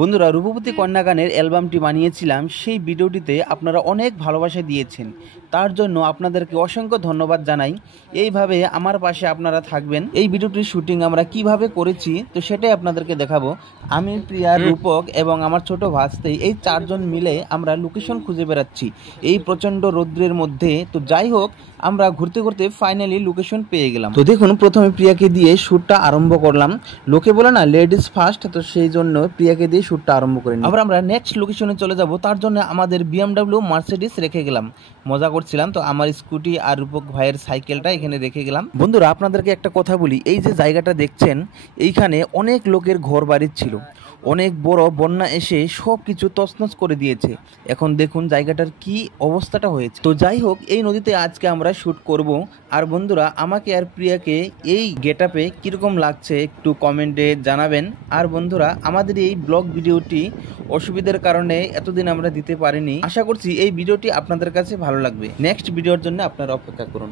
বন্ধুরা, রূপবতী কন্যা গানের অ্যালবামটি বানিয়েছিলাম, সেই ভিডিওটিতে আপনারা অনেক ভালোবাসা দিয়েছেন, তার জন্য আপনাদেরকে অসংখ্য ধন্যবাদ জানাই। এইভাবে আমার পাশে আপনারা থাকবেন। এই ভিডিওটির শুটিং আমরা কিভাবে করেছি তো সেটাই আপনাদেরকে দেখাবো। আমি, প্রিয়া, রূপক এবং আমার ছোট ভাস্তে এই চারজন মিলে আমরা লোকেশন খুঁজে বেড়াচ্ছি এই প্রচণ্ড রৌদ্রের মধ্যে। তো যাই হোক, আমরা ঘুরতে ঘুরতে ফাইনালি লোকেশন পেয়ে গেলাম। তো দেখুন, প্রথমে প্রিয়াকে দিয়ে শ্যুটটা আরম্ভ করলাম। লোকে বলে না লেডিস ফার্স্ট, তো সেই জন্য প্রিয়াকে দিয়ে শ্যুটটা আরম্ভ করি। আবার আমরা নেক্সট লোকেশনে চলে যাব, তার জন্য আমাদের BMW মার্সিডিস রেখে গেলাম। মজা করছিলাম, তো আমার স্কুটি আর রূপক ভাইয়ের সাইকেলটা এখানে রেখে গেলাম। বন্ধুরা, আপনাদেরকে একটা কথা বলি, এই যে জায়গাটা দেখছেন, এইখানে অনেক লোকের ঘর বাড়ি ছিল। অনেক বড় বন্যা এসে সব কিছু তছনছ করে দিয়েছে। এখন দেখুন জায়গাটার কি অবস্থাটা হয়েছে। তো যাই হোক, এই নদীতে আজকে আমরা শ্যুট করব। আর বন্ধুরা, আমাকে আর প্রিয়াকে এই গেটআপে কীরকম লাগছে একটু কমেন্টে জানাবেন। আর বন্ধুরা, আমাদের এই ব্লগ ভিডিওটি অসুবিধার কারণে এতদিন আমরা দিতে পারিনি। আশা করছি এই ভিডিওটি আপনাদের কাছে ভালো লাগবে। নেক্সট ভিডিওর জন্য আপনারা অপেক্ষা করুন।